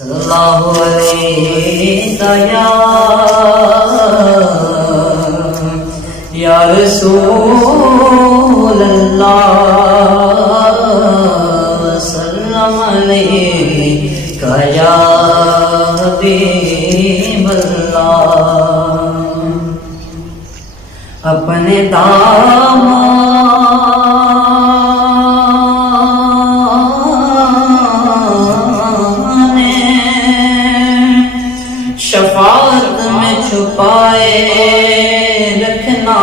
صلی اللہ علیہ یا رسول اللہ، سلام علیکہ یا حبیب اللہ۔ اپنے شفاعت میں چھپائے رکھنا،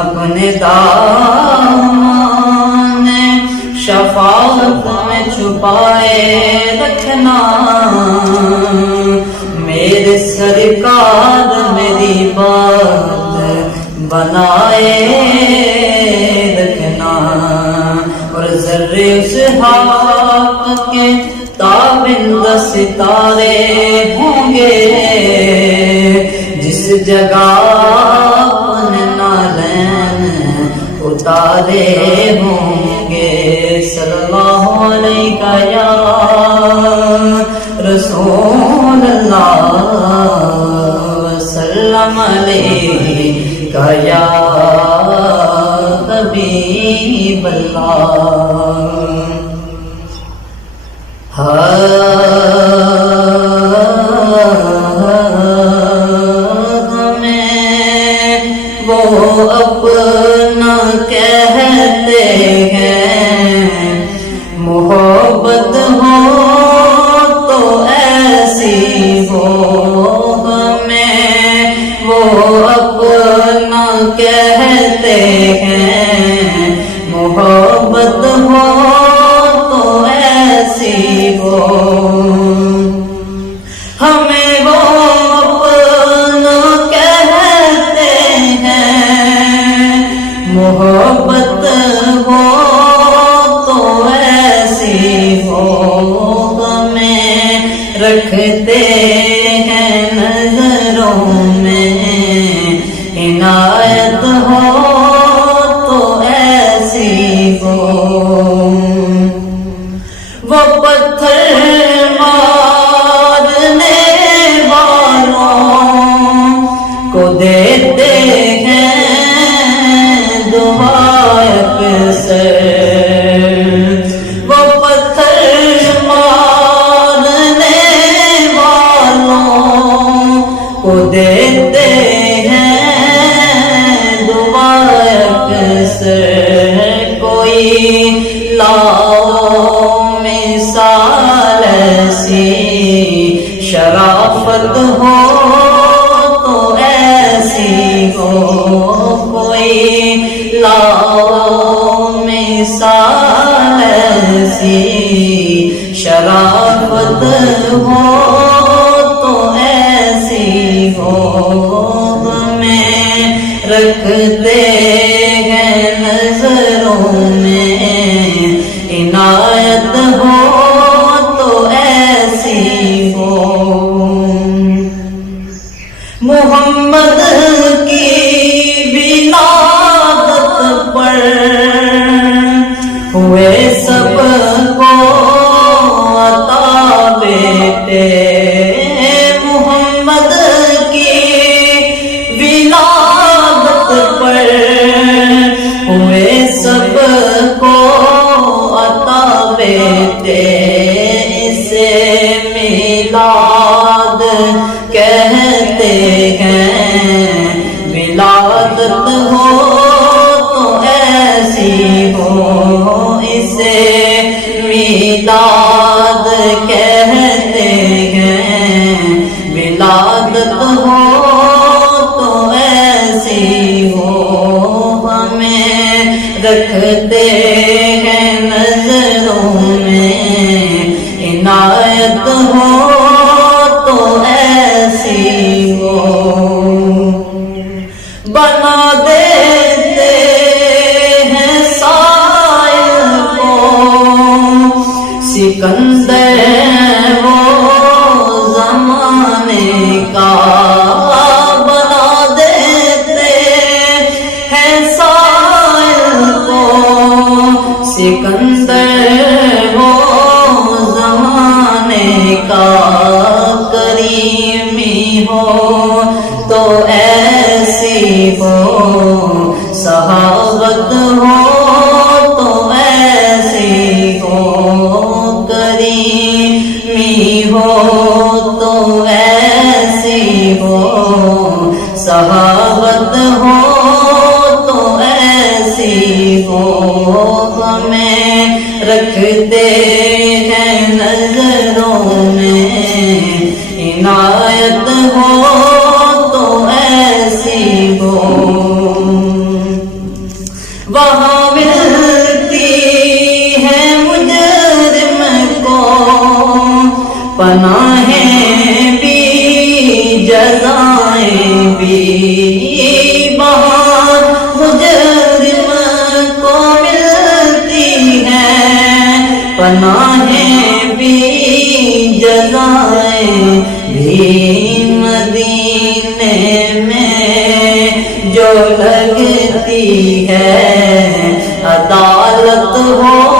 اپنے دامن شفاعت میں چھپائے رکھنا، میرے سرکار میری بات بنائے رکھنا، اور ذرے اس حق کے تابند ستارے ہوں گے، جس جگہ اپنے نالین اتارے ہوں گے۔ صلی اللہ علیہ یا رسول اللہ، وسلم علیکہ یا حبیب اللہ۔ ہمیں وہ اپنا کہتے ہیں، محبت ہو تو ایسی ہو، ہمیں وہ اپنا کہتے ہیں، محبت ہو ہمیں وہ اپنا کہتے ہیں، محبت ہو تو ایسی ہو، ہمیں رکھتے ہیں نظروں میں، عنایت ہو تو ایسی ہو۔ وہ پتھر مارنے والوں کو دیتے ہیں دعا اکثر، وہ پتھر مارنے والوں کو دیتے ہیں دعا اکثر، کوئی مثال ایسی شرافت ہو تو ایسی ہو، کوئی مثال ایسی شرافت ہو تو ایسی ہو، ہمیں رکھتے ہیں نظروں میں، عنایت ہو تو ایسی ہو۔ محمد کی ولادت پر ہوئے سب کو عطا بیٹے، محمد کی ولادت پر ہوئے سب کو بیٹے، اسے میلاد کہتے ہیں، ولادت ہو تو ایسی ہو، اسے میلاد کہتے ہیں، ولادت ہو تو ایسی ہو، ہمیں رکھتے ہیں نظروں میں، عنایت ہو تو ایسی ہو۔ بنا دیتے ہیں سائل کو سکندر وہ زمانے کا، بنا دیتے ہیں سائل کو سکندر وہ ایسی ہو، صحابت ہو تو ایسی ہو، کریمی ہو تو ایسی ہو، صحابت ہو تو ایسی ہو، ہمیں رکھتے ہیں نظروں میں، عنایت ہو تو ایسی ہو، وہاں ملتی ہے مجرم کو پناہیں بھی جزائیں بھی، وہاں مجرم کو ملتی ہیں پناہیں بھی جزائیں بھی، مدینے میں جو لگتی ہے عدالت ہو